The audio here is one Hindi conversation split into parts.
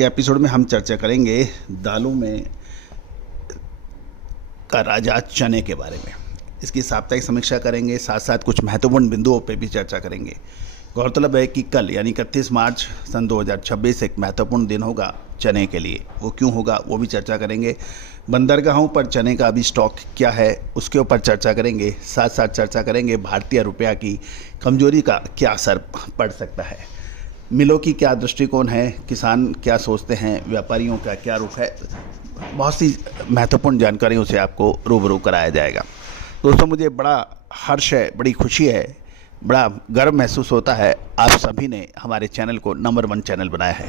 के एपिसोड में हम चर्चा करेंगे दालों में का राजा चने के बारे में। इसकी साप्ताहिक समीक्षा करेंगे, साथ साथ कुछ महत्वपूर्ण बिंदुओं पर भी चर्चा करेंगे। गौरतलब है कि कल यानी 31 मार्च सन 2026 एक महत्वपूर्ण दिन होगा चने के लिए। वो क्यों होगा वो भी चर्चा करेंगे। बंदरगाहों पर चने का अभी स्टॉक क्या है उसके ऊपर चर्चा करेंगे। साथ साथ चर्चा करेंगे भारतीय रुपया की कमजोरी का क्या असर पड़ सकता है, मिलों की क्या दृष्टिकोण है, किसान क्या सोचते हैं, व्यापारियों का क्या रुख है। बहुत सी महत्वपूर्ण जानकारियों से आपको रूबरू कराया जाएगा। दोस्तों, मुझे बड़ा हर्ष है, बड़ी खुशी है, बड़ा गर्व महसूस होता है आप सभी ने हमारे चैनल को नंबर 1 चैनल बनाया है।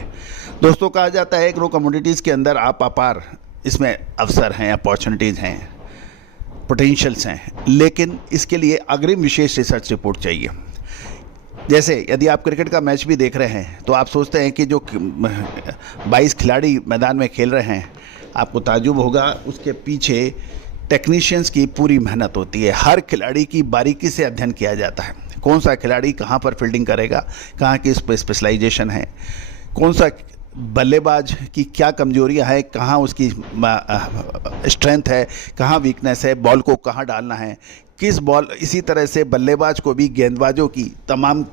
दोस्तों, कहा जाता है एग्रो कमोडिटीज़ के अंदर आप अपार इसमें अवसर हैं, अपॉर्चुनिटीज़ हैं, पोटेंशियल्स हैं, लेकिन इसके लिए अग्रिम विशेष रिसर्च रिपोर्ट चाहिए। जैसे यदि आप क्रिकेट का मैच भी देख रहे हैं तो आप सोचते हैं कि जो 22 खिलाड़ी मैदान में खेल रहे हैं, आपको ताज्जुब होगा उसके पीछे टेक्नीशियंस की पूरी मेहनत होती है। हर खिलाड़ी की बारीकी से अध्ययन किया जाता है। कौन सा खिलाड़ी कहाँ पर फील्डिंग करेगा, कहाँ की स्पेशलाइजेशन है, कौन सा बल्लेबाज की क्या कमजोरियां है, कहाँ उसकी स्ट्रेंथ है, कहाँ वीकनेस है, बॉल को कहाँ डालना है, किस बॉल। इसी तरह से बल्लेबाज को भी गेंदबाजों की तमाम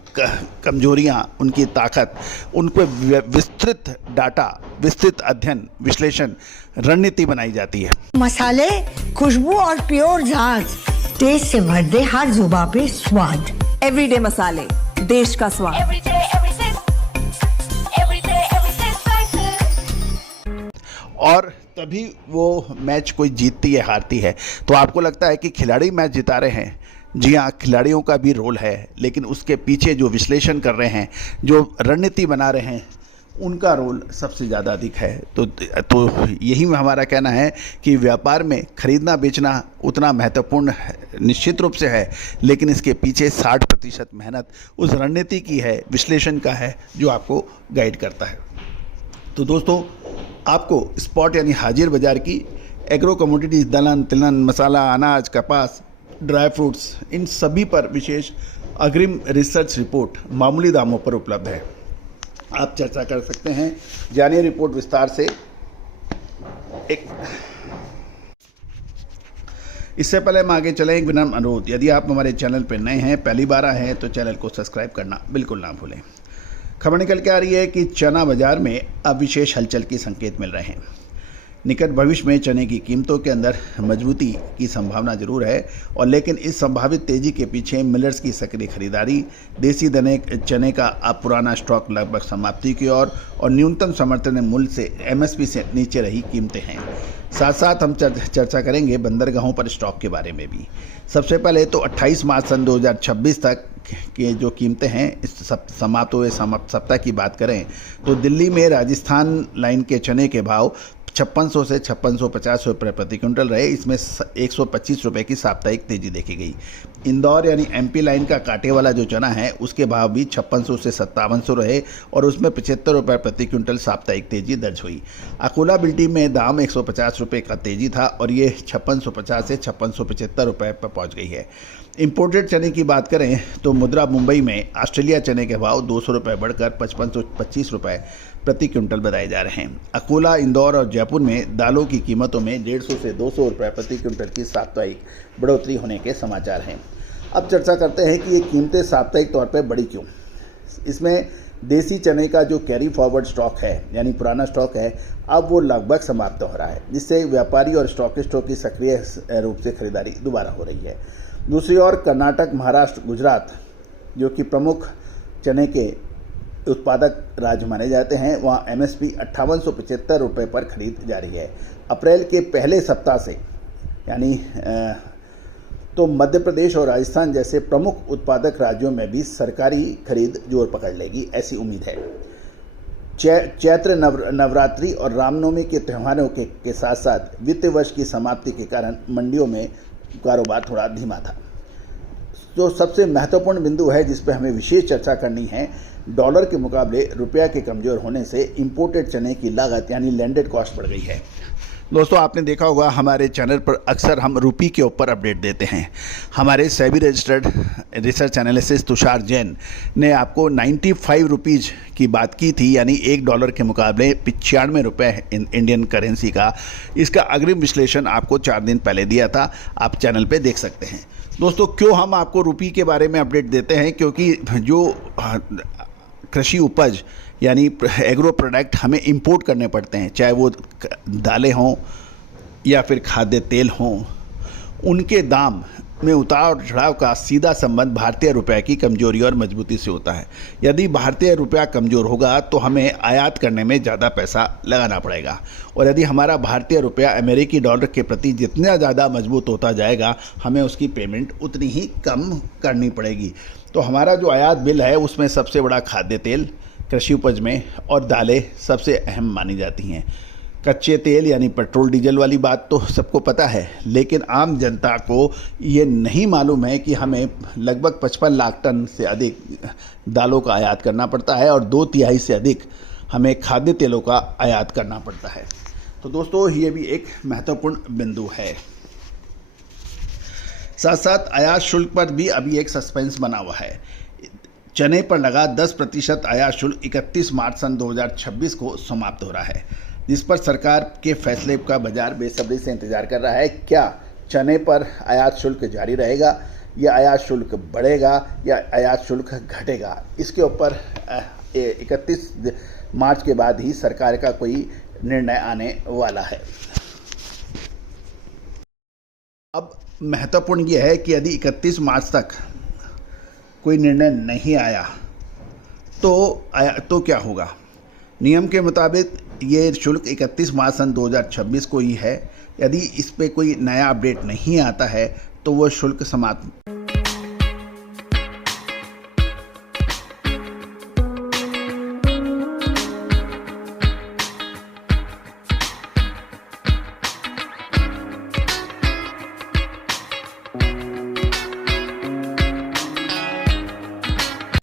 कमजोरियां, उनकी ताकत, उनको विस्तृत डाटा, विस्तृत अध्ययन, विश्लेषण, रणनीति बनाई जाती है। मसाले, खुशबू और प्योर झांझ, टेस्ट से भर दे हर जुबां पे स्वाद। एवरीडे मसाले, देश का स्वाद। और तभी वो मैच कोई जीतती है, हारती है। तो आपको लगता है कि खिलाड़ी मैच जिता रहे हैं। जी हाँ, खिलाड़ियों का भी रोल है, लेकिन उसके पीछे जो विश्लेषण कर रहे हैं, जो रणनीति बना रहे हैं, उनका रोल सबसे ज़्यादा अधिक है। तो यही हमारा कहना है कि व्यापार में खरीदना बेचना उतना महत्वपूर्ण निश्चित रूप से है, लेकिन इसके पीछे 60% मेहनत उस रणनीति की है, विश्लेषण का है, जो आपको गाइड करता है। तो दोस्तों, आपको स्पॉट यानी हाजिर बाजार की एग्रो कमोडिटीज, दलहन, तिलहन, मसाला, अनाज, कपास, ड्राई फ्रूट्स, इन सभी पर विशेष अग्रिम रिसर्च रिपोर्ट मामूली दामों पर उपलब्ध है। आप चर्चा कर सकते हैं, जानिए रिपोर्ट विस्तार से। इससे पहले हम आगे चलें, एक विनम्र अनुरोध, यदि आप हमारे चैनल पर नए हैं, पहली बार आए हैं, तो चैनल को सब्सक्राइब करना बिल्कुल ना भूलें। खबर निकल के आ रही है कि चना बाजार में अब विशेष हलचल के संकेत मिल रहे हैं। निकट भविष्य में चने की कीमतों के अंदर मजबूती की संभावना जरूर है, और लेकिन इस संभावित तेजी के पीछे मिलर्स की सक्रिय खरीदारी, देसी चने का अब पुराना स्टॉक लगभग समाप्ति की ओर, और न्यूनतम समर्थन मूल्य से MSP से नीचे रही कीमतें हैं। साथ साथ हम चर्चा करेंगे बंदरगाहों पर स्टॉक के बारे में भी। सबसे पहले तो 28 मार्च सन 2026 तक के जो कीमतें हैं, इस समाप्त हुए सप्ताह की बात करें तो दिल्ली में राजस्थान लाइन के चने के भाव 5600 से 5650 रुपये प्रति क्विंटल रहे। इसमें 125 रुपये की साप्ताहिक तेजी देखी गई। इंदौर यानी MP लाइन का कांटे वाला जो चना है, उसके भाव भी 5600 से 5700 रहे, और उसमें 75 रुपये प्रति क्विंटल साप्ताहिक तेजी दर्ज हुई। अकोला बिल्टी में दाम 150 रुपये का तेजी था, और ये 5650 से 5675 रुपये पर पहुँच गई है। इंपोर्टेड चने की बात करें तो मुद्रा मुंबई में ऑस्ट्रेलिया चने के भाव 200 रुपये बढ़कर 5525 रुपये प्रति क्विंटल बताए जा रहे हैं। अकोला, इंदौर और जयपुर में दालों की कीमतों में 150 से 200 रुपये प्रति क्विंटल की साप्ताहिक बढ़ोतरी होने के समाचार हैं। अब चर्चा करते हैं कि ये कीमतें साप्ताहिक तौर पर बढ़ी क्यों। इसमें देसी चने का जो कैरी फॉरवर्ड स्टॉक है, यानी पुराना स्टॉक है, अब वो लगभग समाप्त हो रहा है, जिससे व्यापारी और स्टॉकिस्टों की सक्रिय रूप से खरीदारी दोबारा हो रही है। दूसरी ओर कर्नाटक, महाराष्ट्र, गुजरात, जो कि प्रमुख चने के उत्पादक राज्य माने जाते हैं, वहाँ MSP 5875 रुपये पर खरीद जारी है। अप्रैल के पहले सप्ताह से, यानी तो मध्य प्रदेश और राजस्थान जैसे प्रमुख उत्पादक राज्यों में भी सरकारी खरीद जोर पकड़ लेगी, ऐसी उम्मीद है। चैत्र नवरात्रि और रामनवमी के त्योहारों के साथ साथ वित्तीय वर्ष की समाप्ति के कारण मंडियों में कारोबार थोड़ा धीमा था। तो सबसे महत्वपूर्ण बिंदु है जिस पर हमें विशेष चर्चा करनी है, डॉलर के मुकाबले रुपया के कमज़ोर होने से इंपोर्टेड चने की लागत यानी लैंडेड कॉस्ट बढ़ गई है। दोस्तों आपने देखा होगा हमारे चैनल पर अक्सर हम रुपी के ऊपर अपडेट देते हैं। हमारे SEBI registered research analysis Tushar Jain ने आपको 95 रुपीज़ की बात की थी, यानी $1 के मुकाबले 95 रुपये इंडियन करेंसी का। इसका अग्रिम विश्लेषण आपको 4 दिन पहले दिया था, आप चैनल पे देख सकते हैं। दोस्तों क्यों हम आपको रुपी के बारे में अपडेट देते हैं, क्योंकि जो कृषि उपज यानी एग्रो प्रोडक्ट हमें इंपोर्ट करने पड़ते हैं, चाहे वो दालें हों या फिर खाद्य तेल हों, उनके दाम में उतार चढ़ाव का सीधा संबंध भारतीय रुपये की कमजोरी और मजबूती से होता है। यदि भारतीय रुपया कमज़ोर होगा तो हमें आयात करने में ज़्यादा पैसा लगाना पड़ेगा, और यदि हमारा भारतीय रुपया अमेरिकी डॉलर के प्रति जितना ज़्यादा मजबूत होता जाएगा, हमें उसकी पेमेंट उतनी ही कम करनी पड़ेगी। तो हमारा जो आयात बिल है उसमें सबसे बड़ा खाद्य तेल, कृषि उपज में, और दालें सबसे अहम मानी जाती हैं। कच्चे तेल यानी पेट्रोल डीजल वाली बात तो सबको पता है, लेकिन आम जनता को ये नहीं मालूम है कि हमें लगभग 55 लाख टन से अधिक दालों का आयात करना पड़ता है और 2/3 से अधिक हमें खाद्य तेलों का आयात करना पड़ता है। तो दोस्तों ये भी एक महत्वपूर्ण बिंदु है। साथ साथ आयात शुल्क पर भी अभी एक सस्पेंस बना हुआ है। चने पर लगा 10% आयात शुल्क 31 मार्च सन 2026 को समाप्त हो रहा है, जिस पर सरकार के फैसले का बाजार बेसब्री से इंतजार कर रहा है। क्या चने पर आयात शुल्क जारी रहेगा या आयात शुल्क बढ़ेगा या आयात शुल्क घटेगा, इसके ऊपर 31 मार्च के बाद ही सरकार का कोई निर्णय आने वाला है। अब महत्वपूर्ण यह है कि यदि 31 मार्च तक कोई निर्णय नहीं आया तो क्या होगा। नियम के मुताबिक ये शुल्क 31 मार्च सन 2026 को ही है। यदि इस पे कोई नया अपडेट नहीं आता है तो वो शुल्क समाप्त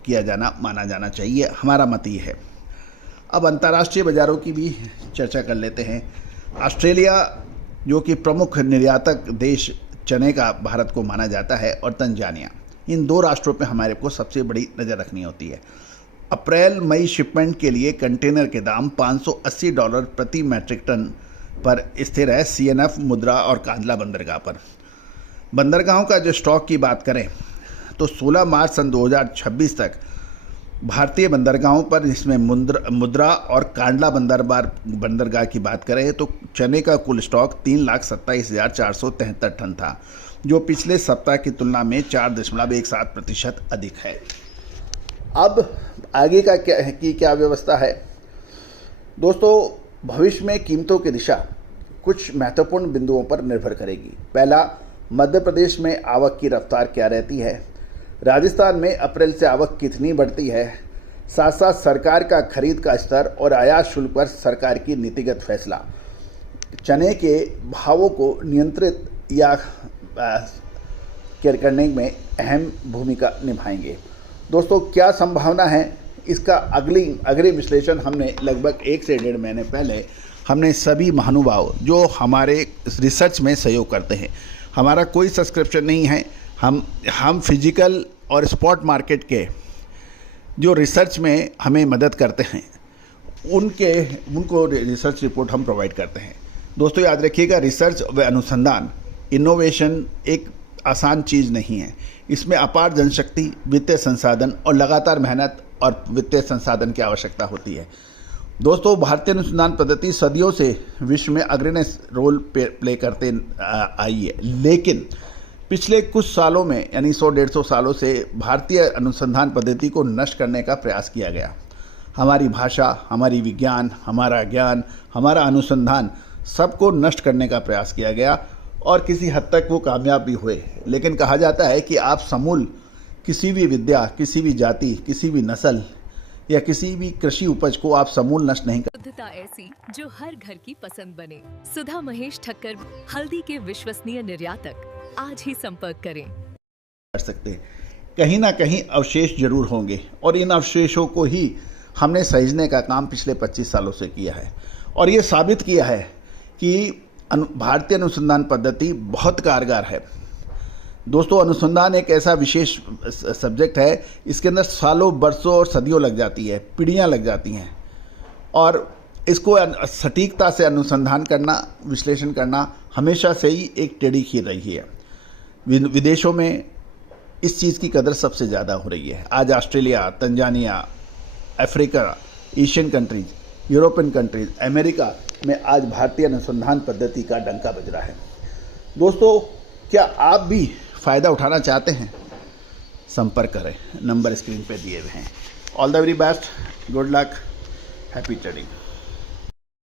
किया जाना माना जाना चाहिए, हमारा मत ये है। अब अंतर्राष्ट्रीय बाज़ारों की भी चर्चा कर लेते हैं। ऑस्ट्रेलिया जो कि प्रमुख निर्यातक देश चने का भारत को माना जाता है, और तंजानिया, इन 2 राष्ट्रों पे हमारे को सबसे बड़ी नज़र रखनी होती है। अप्रैल मई शिपमेंट के लिए कंटेनर के दाम $580 प्रति मैट्रिक टन पर स्थिर है CNF, मुद्रा और कांडला बंदरगाह पर। बंदरगाहों का जो स्टॉक की बात करें तो 16 मार्च सन 2026 तक भारतीय बंदरगाहों पर, इसमें मुद्रा और कांडला बंदरगाह की बात करें तो चने का कुल स्टॉक 3,27,473 टन था, जो पिछले सप्ताह की तुलना में 4.17% अधिक है। अब आगे का क्या व्यवस्था है दोस्तों। भविष्य में कीमतों की दिशा कुछ महत्वपूर्ण बिंदुओं पर निर्भर करेगी। पहला, मध्य प्रदेश में आवक की रफ्तार क्या रहती है, राजस्थान में अप्रैल से आवक कितनी बढ़ती है, साथ साथ सरकार का खरीद का स्तर और आयात शुल्क पर सरकार की नीतिगत फैसला चने के भावों को नियंत्रित या करने में अहम भूमिका निभाएंगे। दोस्तों क्या संभावना है, इसका अग्रिम विश्लेषण हमने लगभग 1 से 1.5 महीने पहले हमने सभी महानुभाव जो हमारे रिसर्च में सहयोग करते हैं, हमारा कोई सब्सक्रिप्शन नहीं है, हम फिजिकल और स्पॉट मार्केट के जो रिसर्च में हमें मदद करते हैं उनको रिसर्च रिपोर्ट हम प्रोवाइड करते हैं। दोस्तों याद रखिएगा, रिसर्च व अनुसंधान, इनोवेशन एक आसान चीज़ नहीं है। इसमें अपार जनशक्ति, वित्तीय संसाधन और लगातार मेहनत और वित्तीय संसाधन की आवश्यकता होती है। दोस्तों भारतीय अनुसंधान पद्धति सदियों से विश्व में अग्रणी रोल प्ले करते आई है, लेकिन पिछले कुछ सालों में यानी 100-150 सालों से भारतीय अनुसंधान पद्धति को नष्ट करने का प्रयास किया गया। हमारी भाषा, हमारी विज्ञान, हमारा ज्ञान, हमारा अनुसंधान सबको नष्ट करने का प्रयास किया गया और किसी हद तक वो कामयाब भी हुए। लेकिन कहा जाता है कि आप समूल किसी भी विद्या, किसी भी जाति, किसी भी नस्ल या किसी भी कृषि उपज को आप समूल नष्ट नहीं कर शुद्धता ऐसी जो हर घर की पसंद बने। सुधा महेश ठक्कर, हल्दी के विश्वसनीय निर्यातक। आज ही संपर्क करें। सकते। कहीं ना कहीं अवशेष जरूर होंगे और इन अवशेषों को ही हमने सहेजने का काम पिछले 25 सालों से किया है और ये साबित किया है कि भारतीय अनुसंधान पद्धति बहुत कारगर है। दोस्तों, अनुसंधान एक ऐसा विशेष सब्जेक्ट है, इसके अंदर सालों बरसों और सदियों लग जाती है, पीढ़ियाँ लग जाती हैं, और इसको सटीकता से अनुसंधान करना, विश्लेषण करना हमेशा से ही एक टेढ़ी खीर रही है। विदेशों में इस चीज़ की कदर सबसे ज़्यादा हो रही है। आज Australia, Tanzania, Africa, Asian countries, European countries, America में आज भारतीय अनुसंधान पद्धति का डंका बज रहा है। दोस्तों, क्या आप भी फ़ायदा उठाना चाहते हैं? संपर्क करें, नंबर स्क्रीन पे दिए हुए हैं। All the very best, good luck, happy trading.